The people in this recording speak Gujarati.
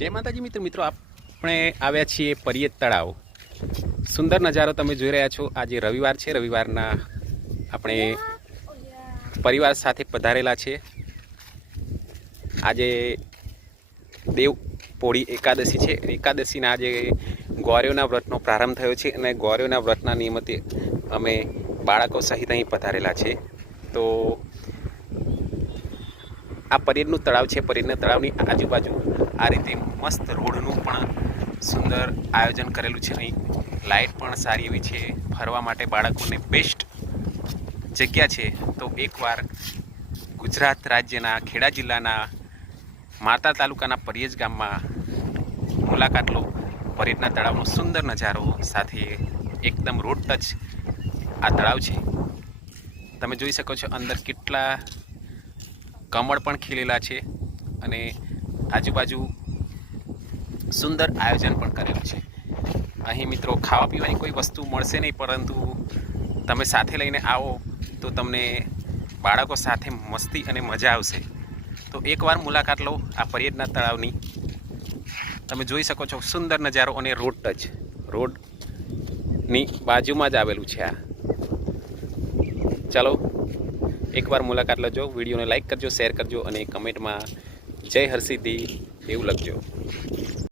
जय माताजी મિત્રો આપણે આવ્યા છીએ પરિયત તળાવ। સુંદર નજારો તમે જોઈ રહ્યા છો। આજે રવિવાર છે, રવિવારના આપણે પરિવાર સાથે પધારેલા છે। આજે દેવ પોળી એકાદશી છે। એકાદશીના આજે ગૌરીઓના વ્રતનો પ્રારંભ થયો છે અને ગૌરીઓના વ્રતના નિમિત્તે અમે બાળકો સહિત અહીં પધારેલા છે। તો આ પરિયતનું તળાવ છે। પરિયતના તળાવની આજુબાજુ આ રીતે મસ્ત રોડનું પણ સુંદર આયોજન કરેલું છે। અહીં લાઇટ પણ સારી એવી છે, ફરવા માટે બાળકોને બેસ્ટ જગ્યા છે। તો એકવાર ગુજરાત રાજ્યના ખેડા જિલ્લાના માતા તાલુકાના પરિયત ગામમાં મુલાકાત લો। પરિયતના તળાવનો સુંદર નજારો સાથે એકદમ રોડ ટચ આ તળાવ છે। તમે જોઈ શકો છો અંદર કેટલા કમળ પણ ખીલેલા છે અને આજુબાજુ સુંદર આયોજન પણ કરેલું છે। અહીં મિત્રો ખાવા પીવાની કોઈ વસ્તુ મળશે નહીં, પરંતુ તમે સાથે લઈને આવો તો તમને બાળકો સાથે મસ્તી અને મજા આવશે। તો એકવાર મુલાકાત લો આ પરિયતના તળાવની। તમે જોઈ શકો છો સુંદર નજારો અને રોડ ટચ, રોડની બાજુમાં જ આવેલું છે આ। ચાલો એકવાર મુલાકાત લેજો। વિડીયોને લાઈક કરજો, શેર કરજો અને કમેન્ટમાં જય હરસિદ્ધિ એવું લખજો।